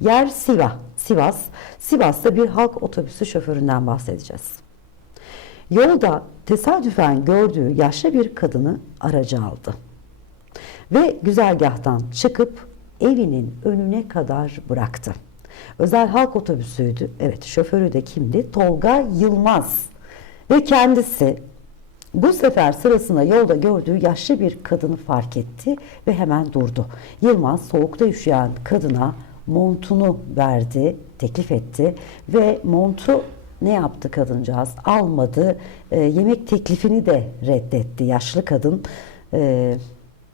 Yer Sivas. Sivas. Sivas'ta bir halk otobüsü şoföründen bahsedeceğiz. Yolda tesadüfen gördüğü yaşlı bir kadını araca aldı. Ve güzergahtan çıkıp evinin önüne kadar bıraktı. Özel halk otobüsüydü. Evet şoförü de kimdi? Tolga Yılmaz. Ve kendisi bu sefer sırasında yolda gördüğü yaşlı bir kadını fark etti ve hemen durdu. Yılmaz soğukta üşüyen kadına montunu verdi, teklif etti ve montu ne yaptı kadıncağız? Almadı. Ee, yemek teklifini de reddetti yaşlı kadın. Ee,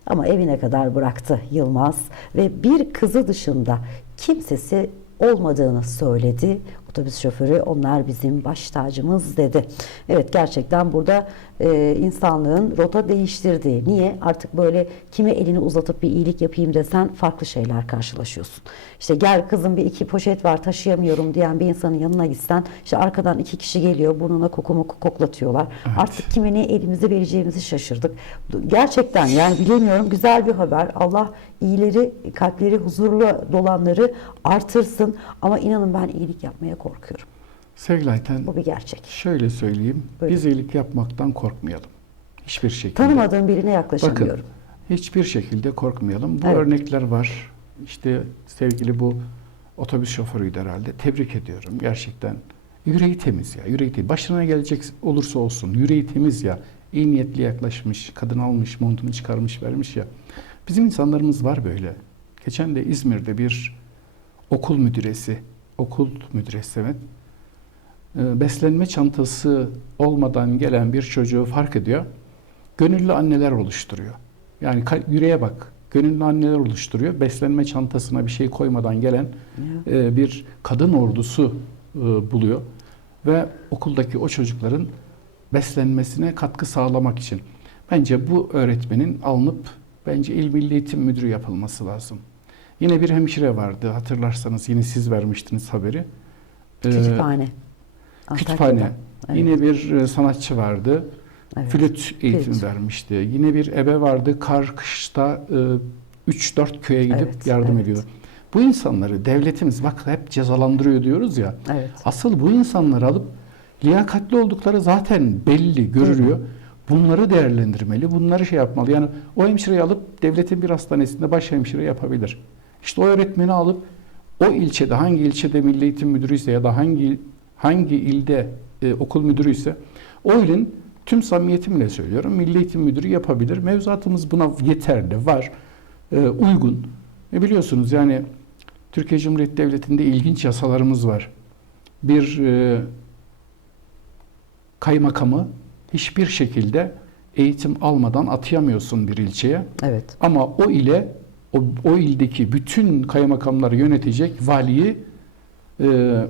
ama evine kadar bıraktı Yılmaz ve bir kızı dışında kimsesi olmadığını söyledi. Otobüs şoförü onlar bizim baş tacımız dedi. Evet gerçekten burada e, insanlığın rota değiştirdiği. Niye? Artık böyle kime elini uzatıp bir iyilik yapayım desen farklı şeyler karşılaşıyorsun. İşte gel kızım bir iki poşet var taşıyamıyorum diyen bir insanın yanına gitsen işte arkadan iki kişi geliyor burnuna koku moku koklatıyorlar. Artık kime ne elimizi vereceğimizi şaşırdık. Gerçekten yani bilemiyorum güzel bir haber. Allah iyileri, kalpleri huzurlu dolanları artırsın ama inanın ben iyilik yapmaya korkuyorum. Sevgili Ayten, Bu bir gerçek. şöyle söyleyeyim. Buyurun. Biz iyilik yapmaktan korkmayalım. Hiçbir şekilde. Tanımadığım birine Bakın, yaklaşamıyorum. hiçbir şekilde korkmayalım. Bu Evet. örnekler var. İşte sevgili bu otobüs şoförüydü herhalde. Tebrik ediyorum gerçekten. Yüreği temiz ya, yüreği temiz. Başına gelecek olursa olsun, yüreği temiz ya. İyi niyetli yaklaşmış, kadın almış, montunu çıkarmış, vermiş ya. Bizim insanlarımız var böyle. Geçen de İzmir'de bir okul müdüresi, okul müdüresi evet, e, beslenme çantası olmadan gelen bir çocuğu fark ediyor. Gönüllü anneler oluşturuyor. Yani yüreğe bak. Gönüllü anneler oluşturuyor. Beslenme çantasına bir şey koymadan gelen e, bir kadın ordusu e, buluyor. Ve okuldaki o çocukların beslenmesine katkı sağlamak için. Bence bu öğretmenin alınıp bence İl Milli Eğitim Müdürü yapılması lazım. Yine bir hemşire vardı hatırlarsanız yine siz vermiştiniz haberi. Ee, Kütüphane. Kütüphane. Antakya'da. Evet. Yine bir e, sanatçı vardı. Evet. Flüt eğitim Flüt. vermişti. Yine bir ebe vardı. Kar kışta e, 3-4 köye gidip Evet, yardım evet. ediyor. Bu insanları devletimiz bak hep cezalandırıyor diyoruz ya. Evet. Asıl bu insanları alıp liyakatli oldukları zaten belli, görülüyor. Bunları değerlendirmeli, bunları şey yapmalı. Yani o hemşireyi alıp devletin bir hastanesinde baş hemşire yapabilir. İşte o öğretmeni alıp o ilçede hangi ilçede milli eğitim müdürüyse ya da hangi hangi ilde e, okul müdürüyse o ilin tüm samimiyetimle söylüyorum milli eğitim müdürü yapabilir. Mevzuatımız buna yeterli, var, e, uygun. E biliyorsunuz yani Türkiye Cumhuriyeti Devleti'nde ilginç yasalarımız var. Bir e, kaymakamı hiçbir şekilde eğitim almadan atayamıyorsun bir ilçeye. Evet. Ama o ile o, o ildeki bütün kaymakamları yönetecek valiyi e,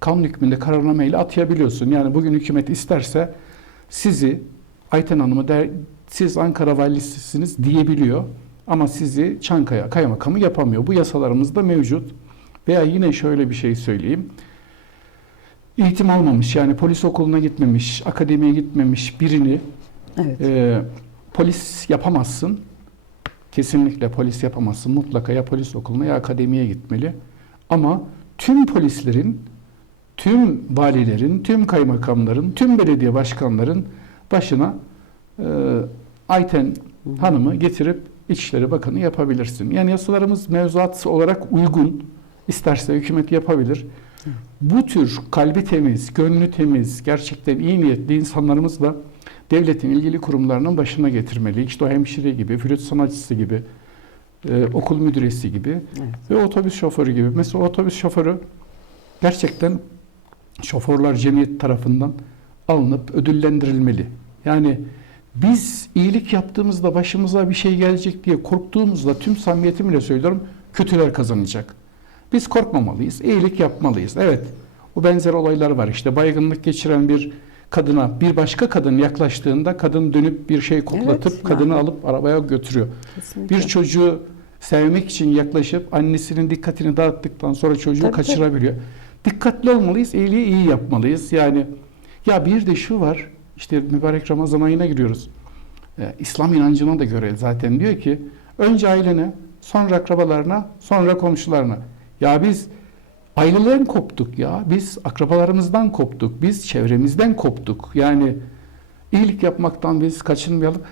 kanun hükmünde kararnameyle atayabiliyorsun. Yani bugün hükümet isterse sizi Ayten Hanım'ı der, siz Ankara valisisiniz diyebiliyor. Ama sizi Çankaya kaymakamı yapamıyor. Bu yasalarımızda mevcut. Veya yine şöyle bir şey söyleyeyim. Eğitim almamış yani polis okuluna gitmemiş, akademiye gitmemiş birini Evet. ee, polis yapamazsın. Kesinlikle polis yapamazsın. Mutlaka ya polis okuluna ya akademiye gitmeli. Ama tüm polislerin, tüm valilerin, tüm kaymakamların, tüm belediye başkanların başına e, Ayten Hanım'ı getirip İçişleri Bakanı yapabilirsin. Yani yasalarımız mevzuat olarak uygun. İsterse hükümet yapabilir. Bu tür kalbi temiz, gönlü temiz, gerçekten iyi niyetli insanlarımızla devletin ilgili kurumlarının başına getirmeli. İşte o hemşire gibi, flüt sanatçısı gibi, e, okul müdüresi gibi Evet. ve otobüs şoförü gibi. Mesela otobüs şoförü gerçekten şoförler cemiyet tarafından alınıp ödüllendirilmeli. Yani biz iyilik yaptığımızda başımıza bir şey gelecek diye korktuğumuzda tüm samimiyetimle söylüyorum kötüler kazanacak. Biz korkmamalıyız, iyilik yapmalıyız. Evet, bu benzer olaylar var. İşte baygınlık geçiren bir kadına bir başka kadın yaklaştığında kadın dönüp bir şey koklatıp Evet, kadını yani. alıp arabaya götürüyor. Kesinlikle. Bir çocuğu sevmek için yaklaşıp annesinin dikkatini dağıttıktan sonra çocuğu Tabii, kaçırabiliyor. Dikkatli olmalıyız, iyiliği iyi yapmalıyız. Yani ya bir de şu var, işte mübarek Ramazan ayına giriyoruz. Ee, İslam inancına da göre zaten diyor ki önce ailene, sonra akrabalarına, sonra komşularına. Ya biz ailelerin koptuk ya. Biz akrabalarımızdan koptuk. Biz çevremizden koptuk. Yani iyilik yapmaktan biz kaçınmayalım.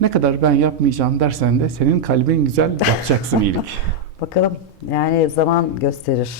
Ne kadar ben yapmayacağım dersen de senin kalbin güzel yapacaksın iyilik. Bakalım yani zaman gösterir.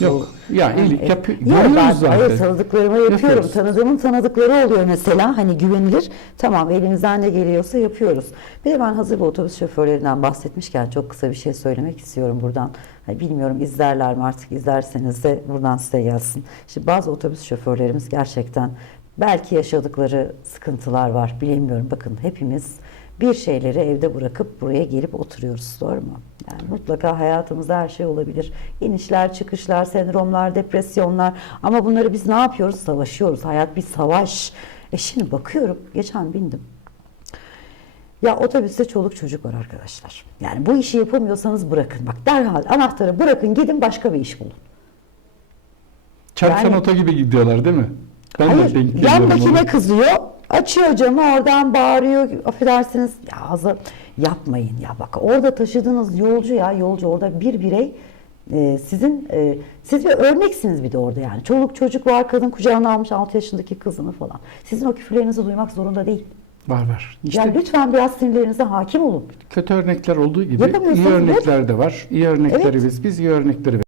Yok. Ya iyilik e, yapıyor. yok, ben Görüyoruz zaten. hayır, tanıdıklarıma yapıyorum. Yapıyoruz. Tanıdığımın tanıdıkları oluyor mesela. Hani güvenilir. Tamam elimizden ne geliyorsa yapıyoruz. Bir de ben hazır bu otobüs şoförlerinden bahsetmişken çok kısa bir şey söylemek istiyorum buradan. Hani bilmiyorum izlerler mi artık izlerseniz de buradan size gelsin. Şimdi bazı otobüs şoförlerimiz gerçekten belki yaşadıkları sıkıntılar var. Bilemiyorum. Bakın hepimiz bir şeyleri evde bırakıp buraya gelip oturuyoruz. Doğru mu? Yani mutlaka hayatımızda her şey olabilir. İnişler, çıkışlar, sendromlar, depresyonlar. Ama bunları biz ne yapıyoruz? Savaşıyoruz. Hayat bir savaş. E şimdi bakıyorum. Geçen bindim. Ya otobüste çoluk çocuk var arkadaşlar. Yani bu işi yapamıyorsanız bırakın. Bak derhal anahtarı bırakın gidin başka bir iş bulun. Çarpsan Yani- oto gibi gidiyorlar değil mi? Ben de denk Hayır, geliyorum yandakine ona. kızıyor. Açıyor camı oradan bağırıyor. Affedersiniz. Ya ağzı yapmayın ya bak orada taşıdığınız yolcu ya yolcu orada bir birey e, sizin e, siz bir örneksiniz bir de orada yani. Çoluk çocuk var kadın kucağına almış 6 yaşındaki kızını falan. Sizin o küfürlerinizi duymak zorunda değil. Var var. İşte yani lütfen biraz sinirlerinize hakim olun. kötü örnekler olduğu gibi iyi örnekler de var. İyi örnekleri Evet. biz biz iyi örnekleri